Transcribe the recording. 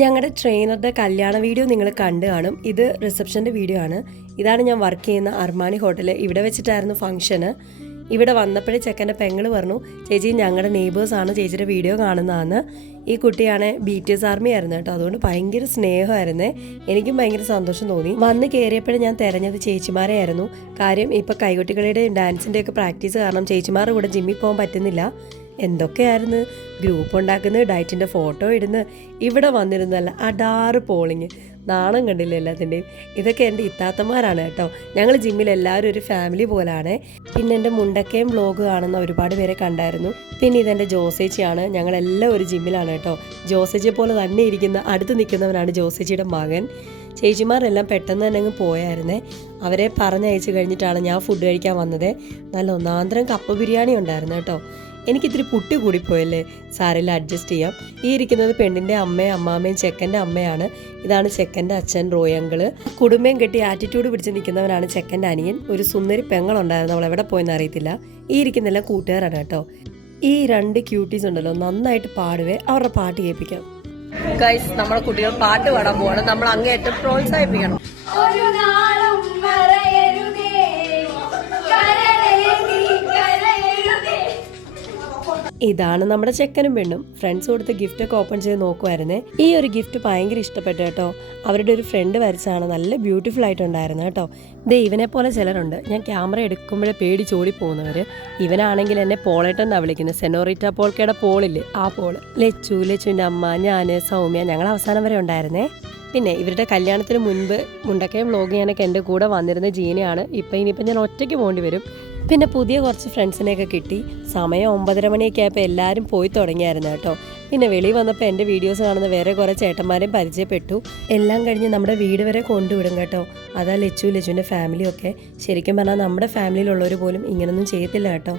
ഞങ്ങളുടെ ട്രെയിനറുടെ കല്യാണ വീഡിയോ നിങ്ങൾ കണ്ടു കാണും. ഇത് റിസപ്ഷൻ്റെ വീഡിയോ ആണ്. ഇതാണ് ഞാൻ വർക്ക് ചെയ്യുന്ന അർമാനി ഹോട്ടൽ. ഇവിടെ വെച്ചിട്ടായിരുന്നു ഫംഗ്ഷന്. ഇവിടെ വന്നപ്പോഴേ ചെക്കൻ്റെ പെങ്ങൾ പറഞ്ഞു, ചേച്ചി ഞങ്ങളുടെ നെയ്ബേഴ്സാണ്, ചേച്ചിയുടെ വീഡിയോ കാണുന്നതാണ്. ഈ കുട്ടിയാണ് BTS ആർമി ആയിരുന്നു കേട്ടോ. അതുകൊണ്ട് ഭയങ്കര സ്നേഹമായിരുന്നേ. എനിക്കും ഭയങ്കര സന്തോഷം തോന്നി. വന്ന് കയറിയപ്പോഴും ഞാൻ തിരഞ്ഞത് ചേച്ചിമാരെ ആയിരുന്നു. കാര്യം ഇപ്പോൾ കൈകൊട്ടികളുടെയും ഡാൻസിൻ്റെയൊക്കെ പ്രാക്ടീസ് കാരണം ചേച്ചിമാരുടെ കൂടെ ജിമ്മിൽ പോകാൻ പറ്റുന്നില്ല. എന്തൊക്കെയായിരുന്നു ഗ്രൂപ്പ് ഉണ്ടാക്കുന്നത്, ഡയറ്റിൻ്റെ ഫോട്ടോ ഇടുന്ന്, ഇവിടെ വന്നിരുന്നല്ല അടാറ് പോളിങ്. നാണം കണ്ടില്ല എല്ലാത്തിൻ്റെയും. ഇതൊക്കെ എൻ്റെ ഇത്താത്തമാരാണ് കേട്ടോ. ഞങ്ങൾ ജിമ്മിൽ എല്ലാവരും ഒരു ഫാമിലി പോലാണ്. പിന്നെ എൻ്റെ മുണ്ടക്കയും വ്ലോഗ് കാണുന്ന ഒരുപാട് പേരെ കണ്ടായിരുന്നു. പിന്നെ ഇതെൻ്റെ ജോസേച്ചിയാണ്. ഞങ്ങളെല്ലാം ഒരു ജിമ്മിലാണ് കേട്ടോ. ജോസേച്ചിയെ പോലെ തന്നെ ഇരിക്കുന്ന അടുത്ത് നിൽക്കുന്നവനാണ് ജോസേച്ചിയുടെ മകൻ. ചേച്ചിമാരെല്ലാം പെട്ടെന്ന് തന്നെ അങ്ങ് പോയായിരുന്നേ. അവരെ പറഞ്ഞയച്ച് കഴിഞ്ഞിട്ടാണ് ഞാൻ ഫുഡ് കഴിക്കാൻ വന്നത്. നല്ല ഒന്നാന്തരം കപ്പ ബിരിയാണി ഉണ്ടായിരുന്നു കേട്ടോ. എനിക്കിത്തിരി പുട്ടി കൂടിപ്പോയല്ലേ, സാരമില്ല, അഡ്ജസ്റ്റ് ചെയ്യാം. ഈ ഇരിക്കുന്നത് പെണ്ണിൻ്റെ അമ്മയും അമ്മാമ്മയും ചെക്കൻ്റെ അമ്മയാണ്. ഇതാണ് ചെക്കൻ്റെ അച്ഛൻ റോയങ്കള്. കുടുംബം കെട്ടി ആറ്റിറ്റ്യൂഡ് പിടിച്ച് നിൽക്കുന്നവനാണ് ചെക്കൻ്റെ അനിയൻ. ഒരു സുന്ദരി പെങ്ങളുണ്ടായിരുന്നു, അവൾ എവിടെ പോയെന്ന് അറിയത്തില്ല. ഈ ഇരിക്കുന്നെല്ലാം കൂട്ടുകാരാണ് കേട്ടോ. ഈ രണ്ട് ക്യൂട്ടീസ് ഉണ്ടല്ലോ, നന്നായിട്ട് പാടുവേ. അവരുടെ പാട്ട് കേൾപ്പിക്കാം. ഗൈസ്, നമ്മുടെ കുട്ടികൾ പാട്ട് പാടാൻ പോവാണ്. നമ്മൾ അങ്ങേയറ്റം പ്രോത്സാഹിപ്പിക്കണം. ഇതാണ് നമ്മുടെ ചെക്കനും പെണ്ണും. ഫ്രണ്ട്സ് കൊടുത്ത് ഗിഫ്റ്റൊക്കെ ഓപ്പൺ ചെയ്ത് നോക്കുമായിരുന്നേ. ഈ ഒരു ഗിഫ്റ്റ് ഭയങ്കര ഇഷ്ടപ്പെട്ടു കേട്ടോ. അവരുടെ ഒരു ഫ്രണ്ട് വരച്ചാണ്, നല്ല ബ്യൂട്ടിഫുൾ ആയിട്ടുണ്ടായിരുന്നു കേട്ടോ. ഇവനെ പോലെ ചിലരുണ്ട്, ഞാൻ ക്യാമറ എടുക്കുമ്പോഴേ പേടിച്ചോടി പോകുന്നവർ. ഇവനാണെങ്കിൽ എന്നെ പോളേട്ടൻ എന്നാണ് വിളിക്കുന്നത്. സെനോറിറ്റ പോൾക്കയുടെ പോളില്ലേ, ആ പോള്. ലച്ചുവിൻ്റെ അമ്മ, ഞാൻ, സൗമ്യ, ഞങ്ങൾ അവസാനം വരെ ഉണ്ടായിരുന്നേ. പിന്നെ ഇവരുടെ കല്യാണത്തിന് മുൻപ് മുണ്ടക്കയം വ്ലോഗ് ചെയ്യാനൊക്കെ എൻ്റെ കൂടെ വന്നിരുന്ന ജീനയാണ്. ഇനിയിപ്പോൾ ഞാൻ ഒറ്റയ്ക്ക് പോകേണ്ടി വരും. പിന്നെ പുതിയ കുറച്ച് ഫ്രണ്ട്സിനെയൊക്കെ കിട്ടി. സമയം 9:30 മണിയൊക്കെ ആയപ്പോൾ എല്ലാവരും പോയി തുടങ്ങിയായിരുന്നു കേട്ടോ. പിന്നെ വെളിയിൽ വന്നപ്പോൾ എൻ്റെ വീഡിയോസ് കാണുന്ന വേറെ കുറേ ചേട്ടന്മാരെയും പരിചയപ്പെട്ടു. എല്ലാം കഴിഞ്ഞ് നമ്മുടെ വീട് വരെ കൊണ്ടുവിടും കേട്ടോ. അതാ ലച്ചുവിൻ്റെ ഫാമിലിയൊക്കെ. ശരിക്കും പറഞ്ഞാൽ നമ്മുടെ ഫാമിലിയിലുള്ളവർ പോലും ഇങ്ങനൊന്നും ചെയ്യത്തില്ല കേട്ടോ.